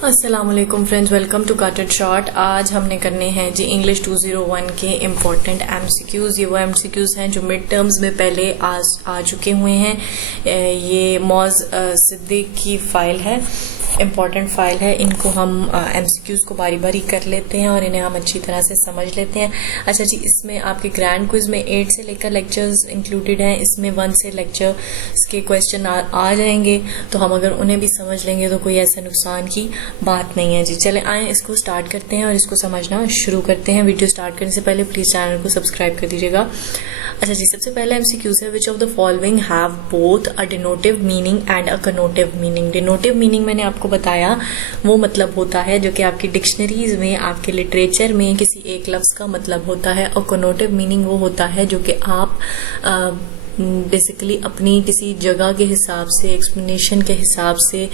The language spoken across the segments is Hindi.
अस्सलामुअलैकुम friends, welcome to cut and short. आज हमने करने हैं जी इंग्लिश 201 के इम्पोर्टेंट एमसीक्यूज। ये वो एमसीक्यूज हैं जो मिड टर्म्स में पहले आ चुके हुए हैं। ये मौज सिद्दीक की फाइल है, इम्पॉर्टेंट फाइल है। इनको हम एमसीक्यूज को बारी बारी कर लेते हैं और इन्हें हम अच्छी तरह से समझ लेते हैं। अच्छा जी, इसमें आपके ग्रैंड क्विज में 8 से लेकर लेक्चर्स इंक्लूडेड हैं। इसमें 1 से लेक्चर्स के क्वेश्चन आ जाएंगे, तो हम अगर उन्हें भी समझ लेंगे तो कोई ऐसा नुकसान की बात नहीं है जी। चले आए इसको स्टार्ट करते हैं और इसको समझना शुरू करते हैं। वीडियो स्टार्ट करने से पहले प्लीज चैनल को सब्सक्राइब कर दीजिएगा। अच्छा जी, सबसे पहले एमसीक्यूज है, which of the following have both a denotative meaning and a connotative meaning. Denotative meaning मैंने आपको बताया वो मतलब होता है जो कि आपकी डिक्शनरीज में, आपके लिटरेचर में किसी एक लफ्ज का मतलब होता है, और कनोटिव मीनिंग वो होता है जो कि आप बेसिकली अपनी किसी जगह के हिसाब से, एक्सप्लेनेशन के हिसाब से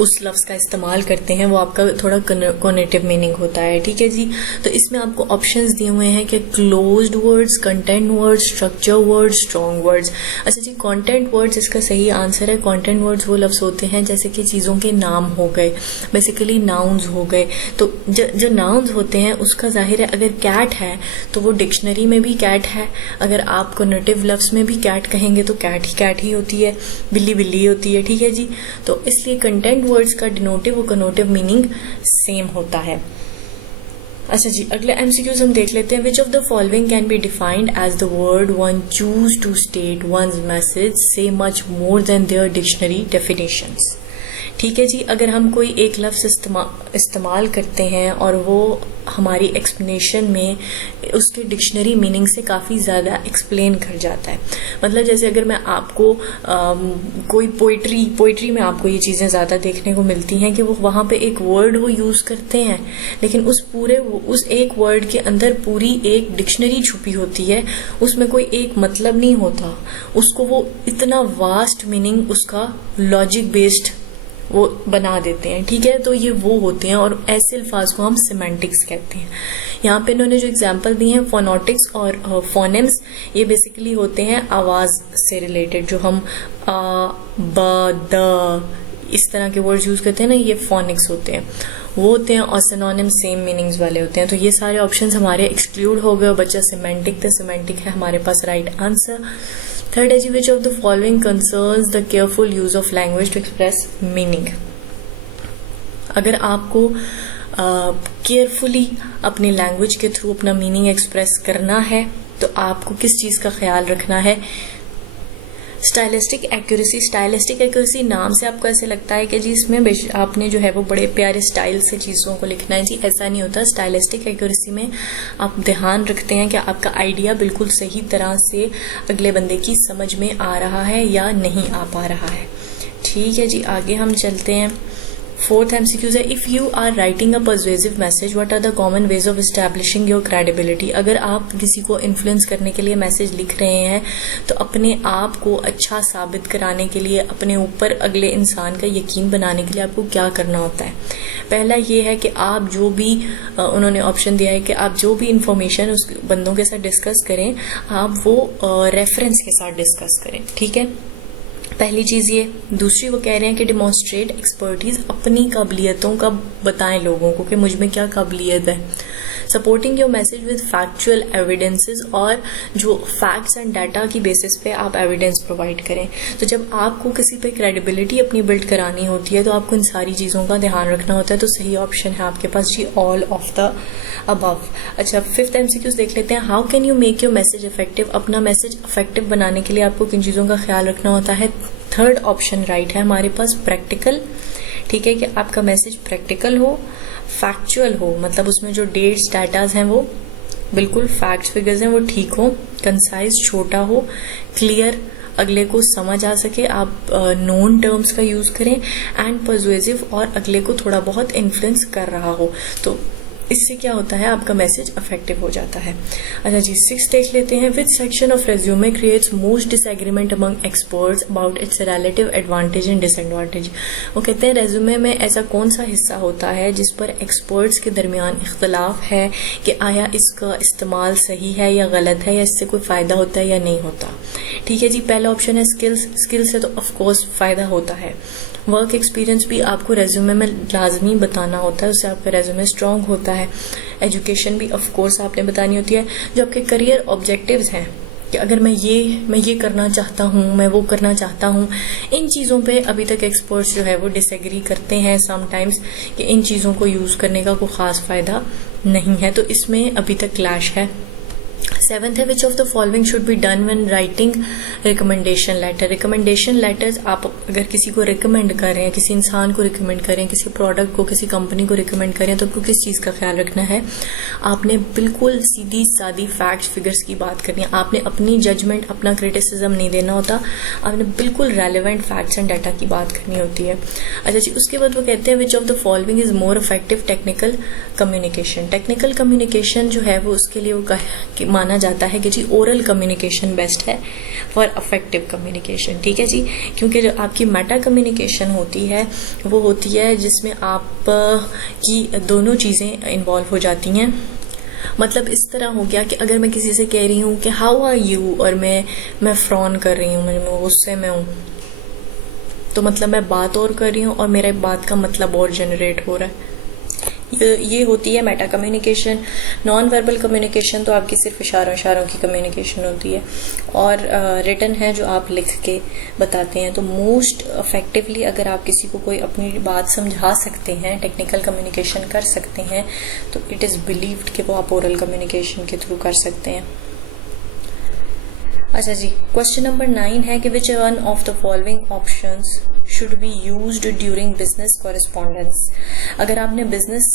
उस लफ्ज का इस्तेमाल करते हैं, वो आपका थोड़ा कॉनेटिव मीनिंग होता है। ठीक है जी, तो इसमें आपको ऑप्शंस दिए हुए हैं कि closed words, content words, structure words, strong words. अच्छा जी, कंटेंट वर्ड्स इसका सही आंसर है। कंटेंट वर्ड्स वो लफ्ज होते हैं जैसे कि चीज़ों के नाम हो गए, बेसिकली नाउन्स हो गए। तो जो नाउन्स होते हैं उसका जाहिर है, अगर कैट है तो वो डिक्शनरी में भी कैट है, अगर आप कॉनेटिव लफ्ज में भी कैट कहेंगे तो कैट ही होती है, बिल्ली बिल्ली होती है। ठीक है जी, तो इसलिए कंटेंट वर्ड्स का डिनोटिव और कनोटिव मीनिंग सेम होता है। अच्छा जी, अगले एमसीक्यूज हम देख लेते हैं। Which of the following can be defined as the word one choose to state one's message so much more than their dictionary definitions. ठीक है जी, अगर हम कोई एक लफ्ज इस्तेमाल करते हैं और वो हमारी एक्सप्लेनेशन में उसके डिक्शनरी मीनिंग से काफ़ी ज़्यादा एक्सप्लेन कर जाता है। मतलब जैसे अगर मैं आपको कोई पोइट्री में आपको ये चीज़ें ज़्यादा देखने को मिलती हैं कि वो वहाँ पे एक वर्ड वो यूज़ करते हैं, लेकिन उस एक वर्ड के अंदर पूरी एक डिक्शनरी छुपी होती है, उसमें कोई एक मतलब नहीं होता, उसको वो इतना वास्ट मीनिंग उसका लॉजिक बेस्ड वो बना देते हैं। ठीक है, तो ये वो होते हैं और ऐसे अल्फाज को हम सिमेंटिक्स कहते हैं। यहाँ पे इन्होंने जो एग्जांपल दी हैं फोनोटिक्स और फोनेम्स, ये बेसिकली होते हैं आवाज से रिलेटेड। जो हम ब द इस तरह के वर्ड्स यूज करते हैं ना, ये फोनिक्स होते हैं, वो होते हैं, और सिनोनिम सेम मीनिंग्स वाले होते हैं। तो ये सारे ऑप्शंस हमारे एक्सक्लूड हो गए और बच्चा सिमेंटिक, तो सिमेंटिक है हमारे पास राइट आंसर। थर्ड है जी, which of the following concerns the careful use of language to express meaning. अगर आपको केयरफुली अपनी लैंग्वेज के थ्रू अपना मीनिंग एक्सप्रेस करना है तो आपको किस चीज का ख्याल रखना है? Stylistic accuracy. स्टाइलिस्टिक एक्यूरेसी नाम से आपको ऐसे लगता है कि जी इसमें आपने जो है वो बड़े प्यारे स्टाइल से चीज़ों को लिखना है। जी ऐसा नहीं होता। स्टाइलिस्टिक एक्यूरेसी में आप ध्यान रखते हैं कि आपका आइडिया बिल्कुल सही तरह से अगले बंदे की समझ में आ रहा है या नहीं आ पा रहा है। ठीक है जी, आगे हम चलते हैं। फोर्थ एमसीक्यूज है, if you are writing a persuasive message what are the common ways of establishing your credibility. अगर आप किसी को इन्फ्लुएंस करने के लिए मैसेज लिख रहे हैं तो अपने आप को अच्छा साबित कराने के लिए, अपने ऊपर अगले इंसान का यकीन बनाने के लिए आपको क्या करना होता है? पहला ये है कि आप जो भी उन्होंने ऑप्शन दिया है कि आप जो भी इंफॉर्मेशन उस बंदों के साथ डिस्कस करें, आप वो रेफरेंस के साथ डिस्कस करें। ठीक है, पहली चीज ये। दूसरी वो कह रहे हैं कि डिमॉन्स्ट्रेट एक्सपर्टीज, अपनी काबिलियतों का बताएं लोगों को कि मुझ में क्या काबिलियत है। Supporting your message with factual evidences, और जो फैक्ट्स एंड डाटा की बेसिस पे आप एविडेंस प्रोवाइड करें। तो जब आपको किसी पे क्रेडिबिलिटी अपनी बिल्ड करानी होती है तो आपको इन सारी चीज़ों का ध्यान रखना होता है। तो सही ऑप्शन है आपके पास जी, ऑल ऑफ द अबव। अच्छा, फिफ्थ एमसीक्यूज देख लेते हैं। How can you make your message effective. अपना मैसेज इफेक्टिव बनाने के लिए आपको किन चीज़ों का ख्याल रखना होता है? थर्ड ऑप्शन राइट है हमारे पास, प्रैक्टिकल। ठीक है, कि आपका मैसेज प्रैक्टिकल हो, फैक्चुअल हो, मतलब उसमें जो डेट्स डाटाज हैं वो बिल्कुल फैक्ट्स फिगर्स हैं वो ठीक हो, कंसाइज, छोटा हो, क्लियर, अगले को समझ आ सके, आप नोन टर्म्स का यूज करें, एंड पर्सुएसिव, और अगले को थोड़ा बहुत इन्फ्लुएंस कर रहा हो। तो इससे क्या होता है, आपका मैसेज इफेक्टिव हो जाता है। अच्छा जी, 6 देख लेते हैं। Which section of resume creates most disagreement among experts about it's relative advantage and disadvantage. वो कहते हैं रेज्यूमे में ऐसा कौन सा हिस्सा होता है जिस पर एक्सपर्ट्स के दरमियान इख्तलाफ है कि आया इसका इस्तेमाल सही है या गलत है, या इससे कोई फ़ायदा होता है या नहीं होता। ठीक है जी, पहला ऑप्शन है स्किल्स। स्किल्स से तो ऑफकोर्स फ़ायदा होता है। वर्क एक्सपीरियंस भी आपको रेज्यूमे में लाजमी बताना होता है, उससे आपका रेज्यूमे स्ट्रांग होता है। एजुकेशन भी ऑफ कोर्स आपने बतानी होती है। जो आपके करियर ऑब्जेक्टिव्स हैं कि अगर मैं ये करना चाहता हूँ, मैं वो करना चाहता हूँ, इन चीज़ों पे अभी तक एक्सपर्ट्स जो है वो डिसएग्री करते हैं समटाइम्स कि इन चीज़ों को यूज़ करने का कोई ख़ास फ़ायदा नहीं है, तो इसमें अभी तक क्लैश है। 7th है which of the following should be done when writing recommendation letter. Recommendation letters आप अगर किसी को रिकमेंड कर रहे हैं, किसी इंसान को रिकमेंड कर रहे हैं, किसी प्रोडक्ट को, किसी कंपनी को रिकमेंड कर रहे हैं, तो आपको किस चीज़ का ख्याल रखना है, आपने बिल्कुल सीधी सादी फैक्ट्स फिगर्स की बात करनी है। आपने अपनी जजमेंट, अपना क्रिटिसिज्म नहीं देना होता, आपने बिल्कुल रेलिवेंट फैक्ट्स एंड डाटा की बात करनी होती है। अच्छा जी, उसके बाद वो कहते हैं which of the following is more effective technical communication. Technical communication जो है वो उसके लिए वो माना जाता है कि जी ओरल कम्युनिकेशन बेस्ट है फॉर अफेक्टिव कम्युनिकेशन। ठीक है जी, क्योंकि जो आपकी मेटा कम्युनिकेशन होती है वो होती है जिसमें आप की दोनों चीज़ें इन्वॉल्व हो जाती हैं। मतलब इस तरह हो गया कि अगर मैं किसी से कह रही हूँ कि हाउ आर यू, और मैं फ्रॉन कर रही हूँ, मैं गुस्से में हूँ, तो मतलब मैं बात और कर रही हूँ और मेरा बात का मतलब और जनरेट हो रहा है। ये होती है Meta communication. Non verbal communication तो आपकी सिर्फ इशारों की कम्युनिकेशन होती है, और रिटन है जो आप लिख के बताते हैं। तो मोस्ट इफेक्टिवली अगर आप किसी को कोई अपनी बात समझा सकते हैं, टेक्निकल कम्युनिकेशन कर सकते हैं, तो इट इज़ बिलीव्ड कि वो आप ओरल कम्युनिकेशन के थ्रू कर सकते हैं। अच्छा जी, क्वेश्चन नंबर 9 है कि विच one of the following options should be used during business correspondence. अगर आपने बिजनेस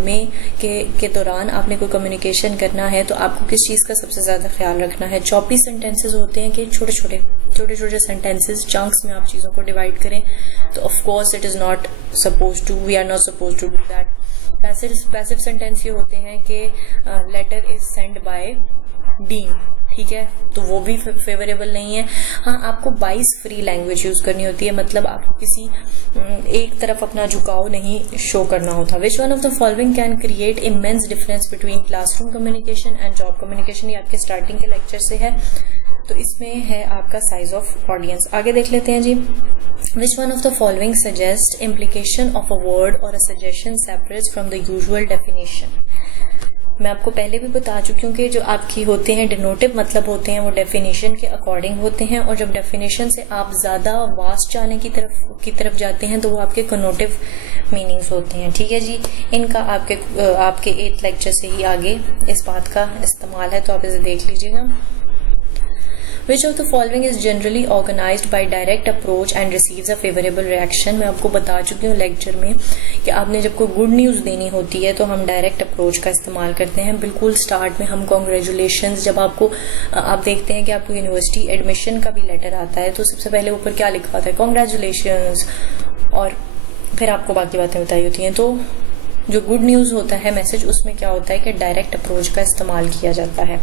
में के दौरान आपने कोई कम्युनिकेशन करना है तो आपको किस चीज़ का सबसे ज़्यादा ख्याल रखना है। चॉपी सेंटेंसेस होते हैं कि छोटे छोटे सेंटेंसेस, चंक्स में आप चीज़ों को डिवाइड करें, तो of course it is not suppose to, we are not suppose to do that. Passive sentence ये होते हैं कि letter is send by dean, ठीक है, तो वो भी फेवरेबल नहीं है। हाँ, आपको 22 फ्री लैंग्वेज यूज करनी होती है, मतलब आपको किसी एक तरफ अपना झुकाव नहीं शो करना होता। विच one of the following can create immense difference between classroom communication and job communication. ये आपके स्टार्टिंग के लेक्चर से है, तो इसमें है आपका साइज ऑफ ऑडियंस। आगे देख लेते हैं जी। Which one of the following suggest implication of a word or a suggestion separates from the usual definition. मैं आपको पहले भी बता चुकी हूँ कि जो आपकी होते हैं डिनोटिव मतलब होते हैं वो डेफिनेशन के अकॉर्डिंग होते हैं, और जब डेफिनेशन से आप ज़्यादा वास्ट जाने की तरफ जाते हैं तो वो आपके कनोटिव मीनिंग्स होते हैं। ठीक है जी, इनका आपके 8th लेक्चर से ही आगे इस बात का इस्तेमाल है, तो आप इसे देख लीजिएगा। Which of the following is generally organized by direct approach and receives a favorable reaction। मैं आपको बता चुकी हूँ लेक्चर में कि आपने जब कोई गुड न्यूज़ देनी होती है तो हम डायरेक्ट अप्रोच का इस्तेमाल करते हैं। बिल्कुल स्टार्ट में हम कॉन्ग्रेचुलेशंस, जब आप देखते हैं कि आपको यूनिवर्सिटी एडमिशन का भी लेटर आता है तो सबसे पहले ऊपर क्या लिखा होता है, कॉन्ग्रेचुलेशंस, और फिर आपको बाकी बातें बताई होती हैं। तो जो गुड न्यूज़ होता है मैसेज, उसमें क्या होता है कि डायरेक्ट अप्रोच का इस्तेमाल किया जाता है।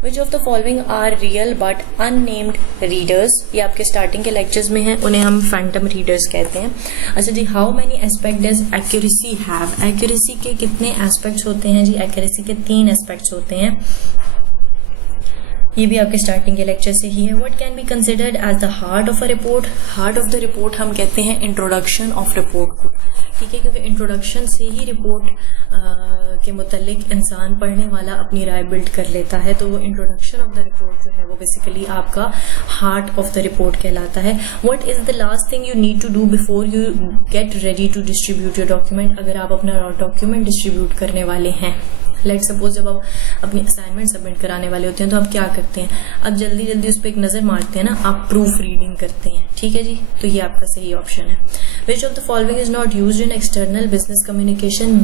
Which of the following are real but unnamed readers। ये आपके स्टार्टिंग के लेक्चर्स में हैं, उन्हें हम फैंटम रीडर्स कहते हैं। अच्छा जी, how many aspect does accuracy have. Accuracy के कितने एस्पेक्ट्स होते हैं जी? एक्यूरेसी के 3 एस्पेक्ट्स होते हैं, ये भी आपके स्टार्टिंग के लेक्चर से ही है। What can be considered as the heart of a report. Heart of the report हम कहते हैं इंट्रोडक्शन ऑफ रिपोर्ट को, ठीक है, क्योंकि इंट्रोडक्शन से ही रिपोर्ट के मुतालिक इंसान पढ़ने वाला अपनी राय बिल्ड कर लेता है, तो वो इंट्रोडक्शन ऑफ द रिपोर्ट जो है वो बेसिकली आपका हार्ट ऑफ द रिपोर्ट कहलाता है। What is the last thing you need to do before you get ready to distribute your document. अगर आप अपना डॉक्यूमेंट डिस्ट्रीब्यूट करने वाले हैं, लेट सपोज जब आप अपनी असाइनमेंट सबमिट कराने वाले होते हैं तो आप क्या करते हैं, आप जल्दी जल्दी उस पर एक नजर मारते हैं ना, आप प्रूफ रीडिंग करते हैं, ठीक है जी, तो ये आपका सही ऑप्शन है। Which of the following is not used in external business communication.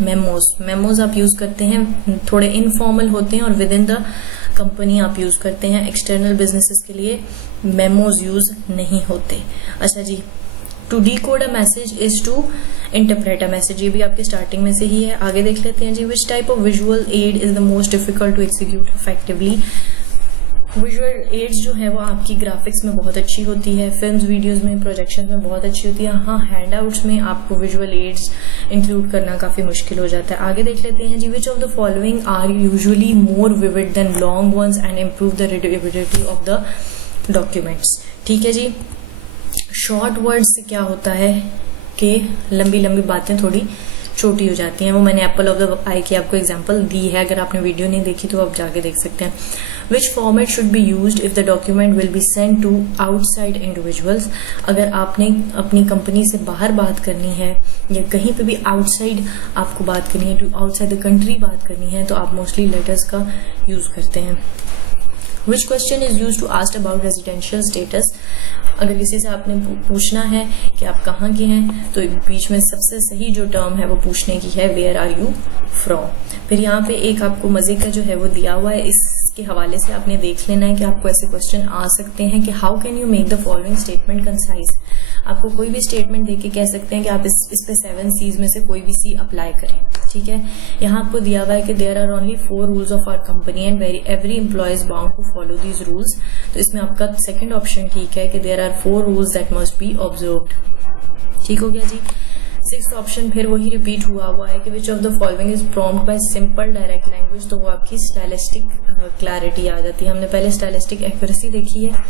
Memos आप यूज करते हैं, थोड़े इनफॉर्मल होते हैं और विद इन द कंपनी आप यूज करते हैं। एक्सटर्नल बिजनेसेस के लिए मेमोज यूज नहीं होते। अच्छा जी, to decode a message is to interpret a message, ये भी आपके स्टार्टिंग में से ही है। आगे देख लेते हैं जी, which type of visual aid is the most difficult to execute effectively। Visual aids जो है वो आपकी ग्राफिक्स में बहुत अच्छी होती है, फिल्म्स वीडियोस में, प्रोजेक्शन में बहुत अच्छी होती है। हाँ, हैंडआउट्स में आपको विजुअल एड्स इंक्लूड करना काफ़ी मुश्किल हो जाता है। आगे देख लेते हैं जी, which of the following are usually more vivid than long ones and improve the readability of the documents. ठीक है जी, शॉर्ट वर्ड्स से क्या होता है कि लंबी लंबी बातें थोड़ी छोटी हो जाती हैं। वो मैंने एप्पल ऑफ द आई की आपको एग्जांपल दी है, अगर आपने वीडियो नहीं देखी तो आप जाके देख सकते हैं। Which format should be used if the document will be send to outside individuals. अगर आपने अपनी कंपनी से बाहर बात करनी है या कहीं पे भी आउटसाइड आपको बात करनी है, टू आउटसाइड द कंट्री बात करनी है, तो आप मोस्टली लेटर्स का यूज करते हैं। Which question is use to ask about residential status. अगर किसी से आपने पूछना है कि आप कहाँ के हैं, तो बीच में सबसे सही जो टर्म है वो पूछने की है, वेयर आर यू फ्रॉम। फिर यहाँ पे एक आपको मजे का जो है वो दिया हुआ है, इसके हवाले से आपने देख लेना है कि आपको ऐसे क्वेश्चन आ सकते हैं कि how can you make the following statement concise. आपको कोई भी स्टेटमेंट देके कह सकते हैं कि आप इस पे 7 C's में से कोई भी C अप्लाई करें। ठीक है, यहाँ आपको दिया हुआ है कि there are only 4 rules of our company and every employee is bound to follow these rules. तो इसमें आपका सेकंड ऑप्शन ठीक है कि there are 4 rules that must be observed. ठीक हो गया जी। 6th ऑप्शन फिर वही रिपीट हुआ है कि विच of the following is prompt bye simple direct language. तो वो आपकी स्टाइलिस्टिक क्लैरिटी आ जाती है। हमने पहले स्टाइलिस्टिक एक्यूरेसी देखी है,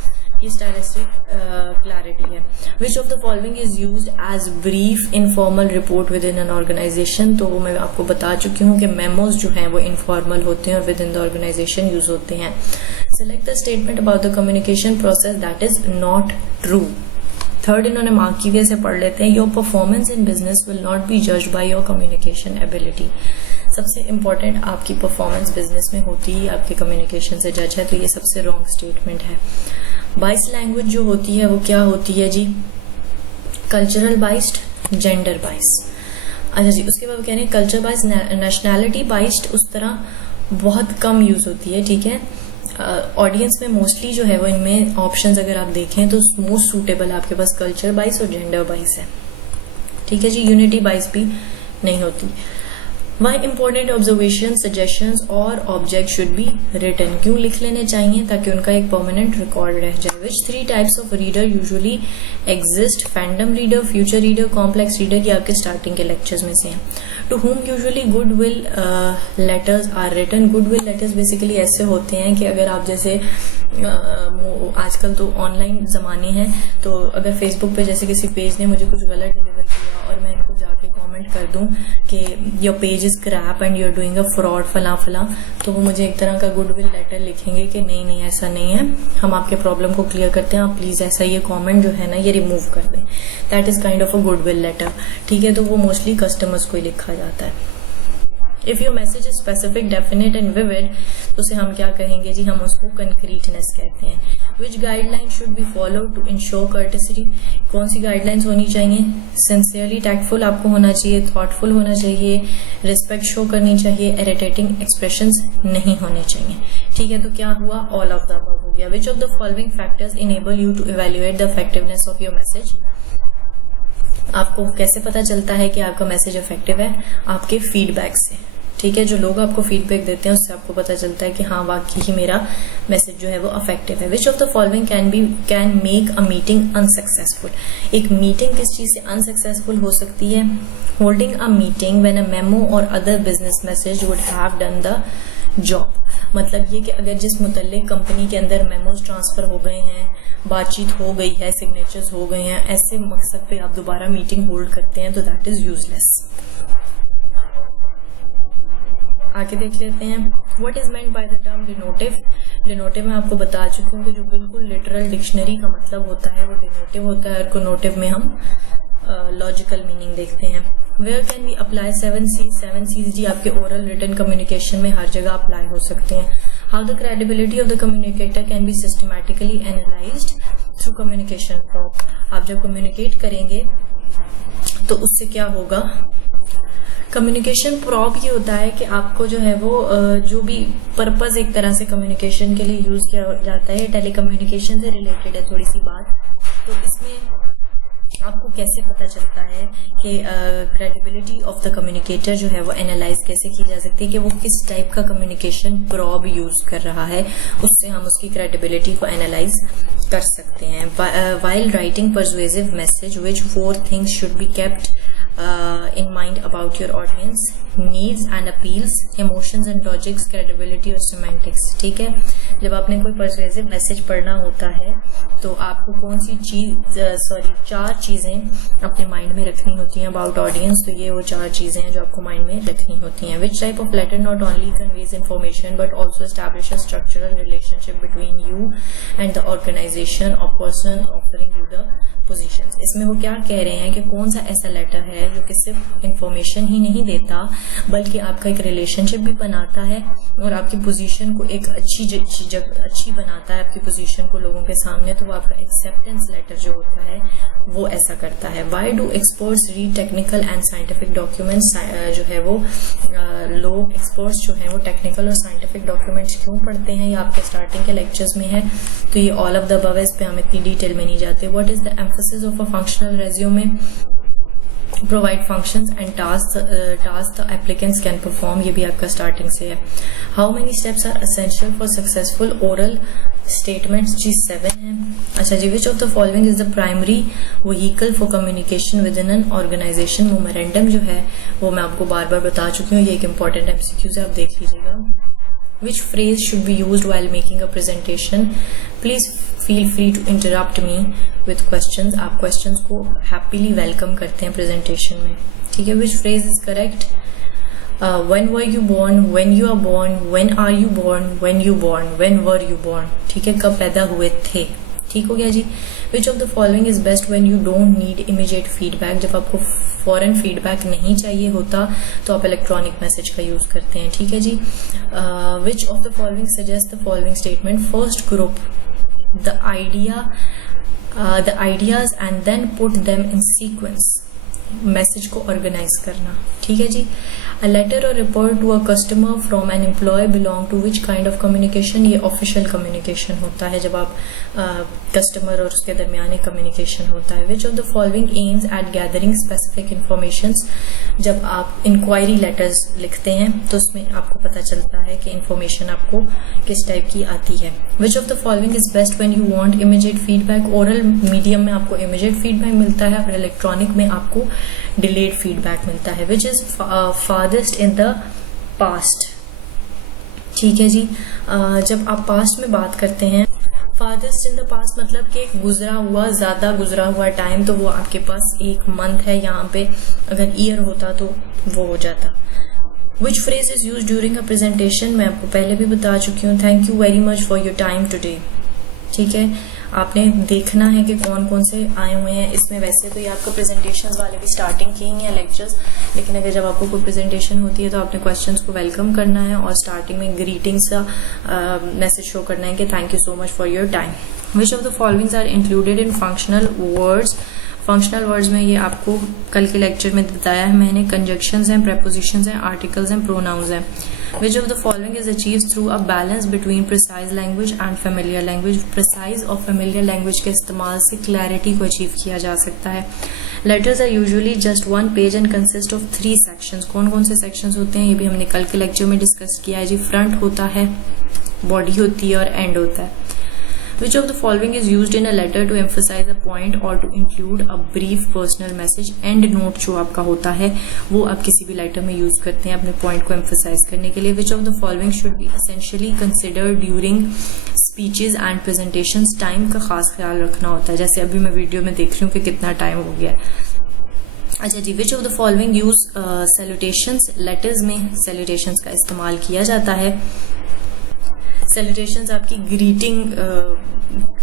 ये स्टाइलिस्टिक क्लैरिटी है। Which of the following is used as brief informal report within an organization. तो मैं आपको बता चुकी हूँ कि मेमोज जो हैं वो इनफॉर्मल होते हैं और within the organization use होते हैं। Select the statement about the communication process that is not true. Third इन्होंने मार्क की वजह से पढ़ लेते हैं, your performance in business will not be judged by your communication ability. सबसे इंपॉर्टेंट आपकी परफॉर्मेंस बिजनेस में होती है, आपके कम्युनिकेशन से जज है, तो ये सबसे रॉन्ग स्टेटमेंट है। बाइस्ड लैंग्वेज जो होती है वो क्या होती है जी, कल्चरल बाइस्ड, जेंडर बाइस्ड। अच्छा जी, उसके बाद कह रहे हैं कल्चर बाइस्ड, नेशनैलिटी बाइस्ड उस तरह बहुत कम यूज होती है। ठीक है, ऑडियंस में मोस्टली जो है वो इनमें ऑप्शंस अगर आप देखें तो मोस्ट सूटेबल आपके पास कल्चर बाइस और जेंडर बाइस है। ठीक है जी, यूनिटी बाइस भी नहीं होती। वाई इंपॉर्टेंट ऑब्जर्वेशन, सजेशंस और ऑब्जेक्ट शुड बी रिटन, क्यों लिख लेने चाहिए ताकि उनका एक परमानेंट रिकॉर्ड रह जाए। विच 3 types of reader usually exist, fandom reader, future reader, complex reader, ये आपके स्टार्टिंग के लेक्चर्स में से हैं। To whom usually goodwill letters are written. Goodwill letters basically ऐसे होते हैं कि अगर आप जैसे आजकल तो ऑनलाइन जमाने हैं, तो अगर फेसबुक पे जैसे किसी पेज ने मुझे कुछ गलत डिलीवर किया और मैं इनको जाके कमेंट कर दूं कि your page is crap and you are doing a fraud फला फला, तो वो मुझे एक तरह का गुडविल लेटर लिखेंगे कि नहीं नहीं ऐसा नहीं है, हम आपके प्रॉब्लम को क्लियर करते हैं, आप प्लीज ऐसा ये कमेंट जो है ना ये रिमूव कर दें। That is kind of a goodwill letter. ठीक है, तो वो मोस्टली कस्टमर्स को ही लिखा जाता है। If your message is specific, definite and vivid, तो उसे हम क्या कहेंगे जी, हम उसको कंक्रीटनेस कहते हैं। Which guideline should be follow to ensure courtesy, कौन सी गाइडलाइंस होनी चाहिए। सिंसियरली टैक्टफुल आपको होना चाहिए, थॉटफुल होना चाहिए, रिस्पेक्ट शो करनी चाहिए, इरिटेटिंग एक्सप्रेशंस नहीं होने चाहिए। ठीक है, तो क्या हुआ, ऑल ऑफ द अबव हो गया। Which of the following factors enable you to evaluate the effectiveness of your message. आपको कैसे पता चलता है कि आपका मैसेज इफेक्टिव है, आपके फीडबैक से। ठीक है, जो लोग आपको फीडबैक देते हैं उससे आपको पता चलता है कि हाँ वाकई ही मेरा मैसेज जो है वो इफेक्टिव है। Which of the following can make a meeting unsuccessful. एक मीटिंग किस चीज से अनसक्सेसफुल हो सकती है, holding a meeting when a memo or other business message would have done the job. मतलब ये कि अगर जिस मुतल्लिक कंपनी के अंदर मेमोज ट्रांसफर हो गए हैं, बातचीत हो गई है, सिग्नेचर्स हो गए हैं, ऐसे मकसद पे आप दोबारा मीटिंग होल्ड करते हैं तो दैट इज यूजलेस। आगे देख लेते हैं, what is meant by the term denotive. Denotive मैं आपको बता चुकी हूँ कि जो बिल्कुल लिटरल डिक्शनरी का मतलब होता है वो डिनोटिव होता है, और कोनोटिव में हम लॉजिकल मीनिंग देखते हैं। Where can we apply 7 C's। 7 C's जी आपके ओरल रिटन कम्युनिकेशन में हर जगह अप्लाई हो सकते हैं। How the credibility of the communicator can be systematically analysed through communication prop. आप जब कम्युनिकेट करेंगे तो उससे क्या होगा, कम्युनिकेशन प्रॉप ये होता है कि आपको जो है वो जो भी पर्पस एक तरह से कम्युनिकेशन के लिए यूज किया जाता है, टेलीकम्युनिकेशन से रिलेटेड है थोड़ी सी बात। तो इसमें आपको कैसे पता चलता है कि क्रेडिबिलिटी ऑफ द कम्युनिकेटर जो है वो एनालाइज कैसे की जा सकती है कि वो किस टाइप का कम्युनिकेशन प्रॉब यूज कर रहा है, उससे हम उसकी क्रेडिबिलिटी को एनालाइज कर सकते हैं. While writing persuasive message, which 4 things should be kept in mind about your audience? Needs and appeals, emotions and logics, credibility और semantics. ठीक है, जब आपने कोई persuasive message पढ़ना होता है तो आपको कौन सी चीज 4 चीजें अपने माइंड में रखनी होती हैं अबाउट ऑडियंस. तो ये वो 4 चीजें हैं जो आपको माइंड में रखनी होती हैं. Which type of letter not only conveys information but also establishes structural relationship between you and the organization or person offering you the positions. इसमें वो क्या कह रहे हैं कि कौन सा ऐसा लेटर है जो कि सिर्फ इंफॉर्मेशन ही नहीं देता बल्कि आपका एक रिलेशनशिप भी बनाता है और आपकी पोजीशन को एक अच्छी बनाता है, आपकी पोजीशन को लोगों के सामने. तो वो आपका एक्सेप्टेंस लेटर जो होता है वो ऐसा करता है. Why do experts read technical and scientific documents? जो है वो लोग एक्सपर्ट्स जो हैं वो टेक्निकल और साइंटिफिक डॉक्यूमेंट्स क्यों पढ़ते हैं, ये आपके स्टार्टिंग के लेक्चर्स में है. तो ये ऑल ऑफ द अबव, इस पे हम इतनी डिटेल में नहीं जाते. What is the emphasis of a functional resume? Provide functions and task the applicants can perform. ये भी आपका स्टार्टिंग से है. How many steps are essential for successful oral statements? जी 7 है. अच्छा जी, which of the following is the primary vehicle for communication within an organization? Memorandum जो है वो मैं आपको बार बार बता चुकी हूँ, ये एक इंपॉर्टेंट MCQ है, आप देख लीजिएगा. Which phrase should be used while making a presentation? Please feel free to interrupt me with questions. आप questions को happily welcome करते हैं presentation में. ठीक है. Which phrase is correct? When were you born? When you are born? When are you born? When you born? When were you born? ठीक है, कब पैदा हुए थे. ठीक हो गया जी. Which of the following is best when you don't need immediate feedback? जब आपको फॉरन फीडबैक नहीं चाहिए होता तो आप इलेक्ट्रॉनिक मैसेज का यूज करते हैं. ठीक है जी. Which of the following suggest the following statement? First group the ideas and then put them in sequence. Message को ऑर्गेनाइज करना. ठीक है जी. A letter or report to a customer from an employee belong to which kind of communication? ये ऑफिशियल कम्युनिकेशन होता है जब आप कस्टमर और उसके दरमियान एक कम्युनिकेशन होता है. Which of the following aims at gathering specific informations? जब आप इंक्वायरी लेटर्स लिखते हैं तो उसमें आपको पता चलता है कि इंफॉर्मेशन आपको किस टाइप की आती है. Which of the following is best when you want immediate feedback? Oral medium में आपको इमीडिएट फीडबैक मिलता है और इलेक्ट्रॉनिक में आपको डिलेड फीडबैक मिलता है. Which is farthest in the past? ठीक है जी. जब आप पास्ट में बात करते हैं, farthest in the past मतलब कि ज्यादा गुजरा हुआ टाइम, तो वो आपके पास 1 मंथ है. यहाँ पे अगर ईयर होता तो वो हो जाता. Which phrase is used during a presentation? मैं आपको पहले भी बता चुकी हूँ. Thank you very much for your time today. ठीक है, आपने देखना है कि कौन कौन से आए हुए हैं इसमें. वैसे तो ये आपका प्रेजेंटेशन वाले भी स्टार्टिंग की ही है लेक्चर्स, लेकिन अगर जब आपको कोई प्रेजेंटेशन होती है तो आपने क्वेश्चंस को वेलकम करना है और स्टार्टिंग में ग्रीटिंग्स का मैसेज शो करना है कि thank you so much for your time. Which of the followings are included in functional words? Functional words में ये आपको कल के लेक्चर में बताया है मैंने. कंजक्शंस हैं, प्रेपोजिशंस हैं, आर्टिकल्स हैं, प्रोनाउंस हैं. Which of the following is achieved through a balance between precise language and familiar language? Precise और familiar language के इस्तेमाल से clarity को achieve किया जा सकता है. Letters are usually just 1 page and consist of 3 sections. कौन कौन से sections होते हैं ये भी हमने कल के लेक्चर में डिस्कस किया है जी. फ्रंट होता है, बॉडी होती है और एंड होता है. Which of the following is used in a letter to emphasize a point or to include a brief personal message? End note जो आपका होता है वो आप किसी भी लेटर में यूज करते हैं अपने पॉइंट को एम्फेसाइज करने के लिए. Which of the following should be essentially considered during speeches and presentations? Time का खास ख्याल रखना होता है. जैसे अभी मैं वीडियो में देख रही हूँ कि कितना टाइम हो गया है. अच्छा जी. Which of the following use salutations? Letters में salutations का इस्तेमाल किया जाता है. सैल्यूटेशंस आपकी ग्रीटिंग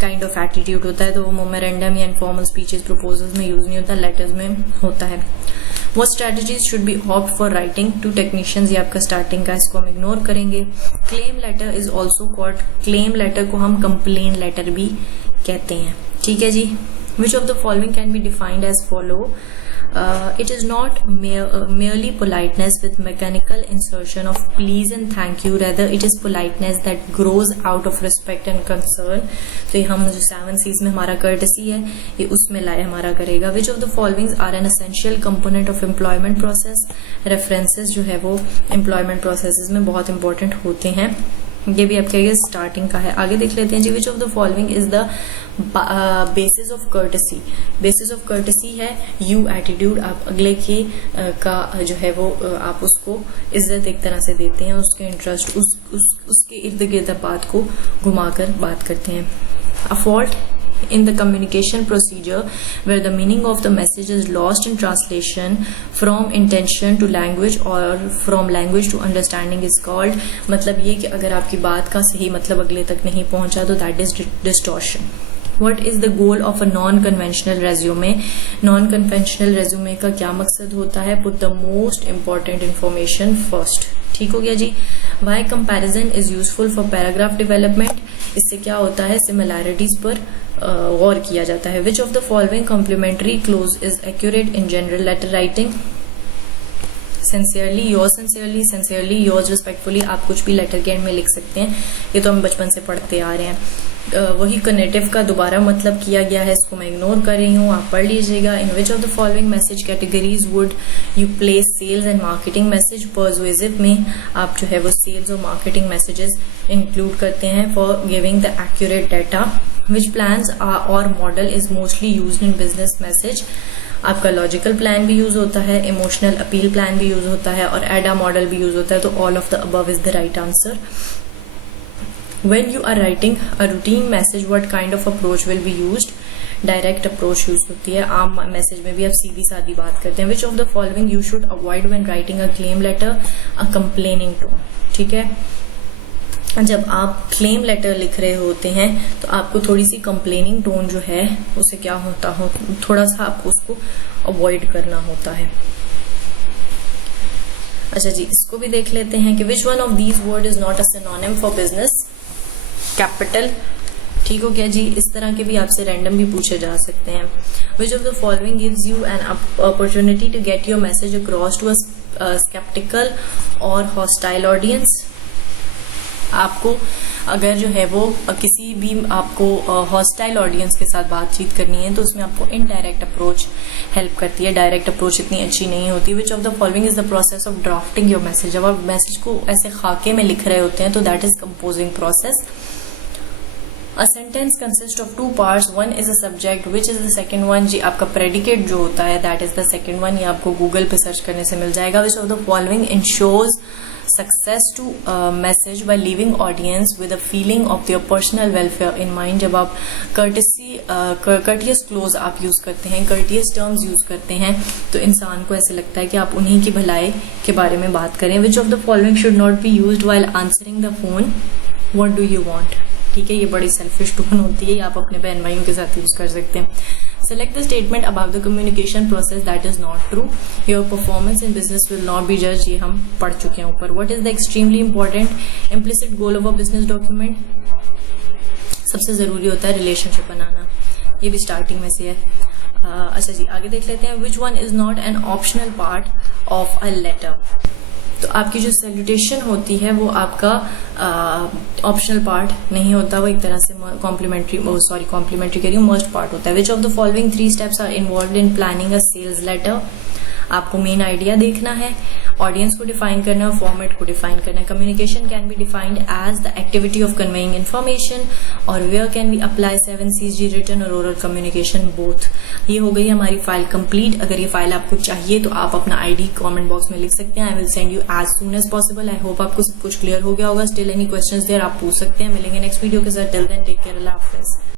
काइंड ऑफ एटीट्यूड होता है, तो वो मेमोरेंडम या इनफॉर्मल स्पीचेस प्रपोजल्स में यूज नहीं होता, लेटर्स में होता है. What strategies should be opt for writing? To technicians, ये आपका स्टार्टिंग का, इसको हम इग्नोर करेंगे. Claim letter is also called, claim letter को हम कंप्लेन लेटर भी कहते हैं. ठीक है जी. Which of the following can be defined as follow? It is not merely politeness with mechanical insertion of please and thank you, rather it is politeness that grows out of respect and concern. तो ये हम जो 7 C's में हमारा courtesy है ये उसमें लाए हमारा करेगा. Which of the following are an essential component of employment process? References जो है वो employment processes में बहुत important होते हैं. ये भी आपके स्टार्टिंग का है. आगे देख लेते हैं जी. Which of the following is the basis of courtesy. Basis of courtesy है यू एटीट्यूड. आप अगले के का जो है वो आप उसको इज्जत एक तरह से देते हैं, उसके इंटरेस्ट उसके इर्द गिर्द बात को घुमाकर बात करते हैं. A fault in the communication procedure where the meaning of the message is lost in translation from intention to language or from language to understanding is called. मतलब ये कि अगर आपकी बात का सही मतलब अगले तक नहीं पहुंचा तो that is distortion. What is the goal of a non-conventional resume? Non-conventional resume का क्या मकसद होता है? Put the most important information first. ठीक हो गया जी. Why comparison is useful for paragraph development? इससे क्या होता है? Similarities पर गौर किया जाता है. Which of the following complimentary clause is accurate in general letter writing? Sincerely yours respectfully. आप कुछ भी लेटर के एंड में लिख सकते हैं. ये तो हम बचपन से पढ़ते आ रहे हैं. वही कनेटिव का दोबारा मतलब किया गया है, इसको मैं इग्नोर कर रही हूँ, आप पढ़ लीजिएगा. In which of the following message categories would you place sales and marketing message? Persuasive में आप जो है वो सेल्स और मार्केटिंग मैसेजेस इंक्लूड करते हैं for giving the accurate data. Which plans or model is mostly used in business message? आपका लॉजिकल प्लान भी यूज होता है, इमोशनल अपील प्लान भी यूज होता है और एडा मॉडल भी यूज होता है. तो all of the above is the right answer. When you are writing a routine message, what kind of approach will be used? Direct approach use होती है. आम मैसेज में भी आप सीधी सादी बात करते हैं. Which of the following you should avoid when writing a claim letter? A complaining tone. ठीक है. जब आप क्लेम लेटर लिख रहे होते हैं तो आपको थोड़ी सी कंप्लेनिंग टोन जो है उसे क्या होता हो, थोड़ा सा आपको उसको अवॉइड करना होता है. अच्छा जी, इसको भी देख लेते हैं कि विच one of these word is not a synonym for business? Capital. ठीक हो गया जी. इस तरह के भी आपसे रैंडम भी पूछे जा सकते हैं. Which of the following gives you an opportunity to get your message across to a sceptical or hostile audience? आपको अगर जो है वो किसी भी आपको हॉस्टाइल ऑडियंस के साथ बातचीत करनी है तो उसमें आपको इनडायरेक्ट अप्रोच हेल्प करती है. डायरेक्ट अप्रोच इतनी अच्छी नहीं होती. विच of the following is the process of drafting your message? जब आप मैसेज को ऐसे खाके में लिख रहे होते हैं तो that is composing process. A sentence consists of 2 parts. One is a subject. Which is the second one? जी आपका predicate जो होता है that is the second one. ये आपको Google पे सर्च करने से मिल जाएगा. Which of the following ensures success to message by leaving audience with a feeling of their personal welfare in mind? जब आप courteous clause आप यूज करते हैं, courteous terms यूज करते हैं तो इंसान को ऐसे लगता है कि आप उन्हीं की भलाई के बारे में बात करें. Which of the following should not be used while answering the phone? What do you want? ठीक है, ये बड़ी सेल्फिश टोन होती है, आप अपने बहन भाइयों के साथ यूज कर सकते हैं. Select the statement about the communication process that is not true. Your performance in business will not be judged. ये हम पढ़ चुके हैं ऊपर. What is the extremely important implicit goal of a business document? सबसे जरूरी होता है रिलेशनशिप बनाना. ये भी स्टार्टिंग में से है. अच्छा जी, आगे देख लेते हैं. Which one is not an optional part of a letter? तो आपकी जो सैल्यूटेशन होती है वो आपका ऑप्शनल पार्ट नहीं होता, वो एक तरह से कॉम्प्लीमेंट्री कह रही हूँ, मस्ट पार्ट होता है. Which of the following 3 steps are involve in planning a sales letter? आपको मेन आइडिया देखना है, ऑडियंस को डिफाइन करना है, फॉर्मेट को डिफाइन करना है. Communication can be defined as the activity of conveying information or where can be apply 7 C's written or oral communication both. ये हो गई हमारी फाइल कंप्लीट. अगर ये फाइल आपको चाहिए तो आप अपना आईडी कमेंट बॉक्स में लिख सकते हैं. I will send you as soon as possible. I hope आपको सब कुछ क्लियर हो गया होगा. स्टिल एनी क्वेश्चंस देयर आप पूछ सकते हैं. मिलेंगे नेक्स्ट वीडियो के साथ. Till then take care. अल्लाह हाफिज.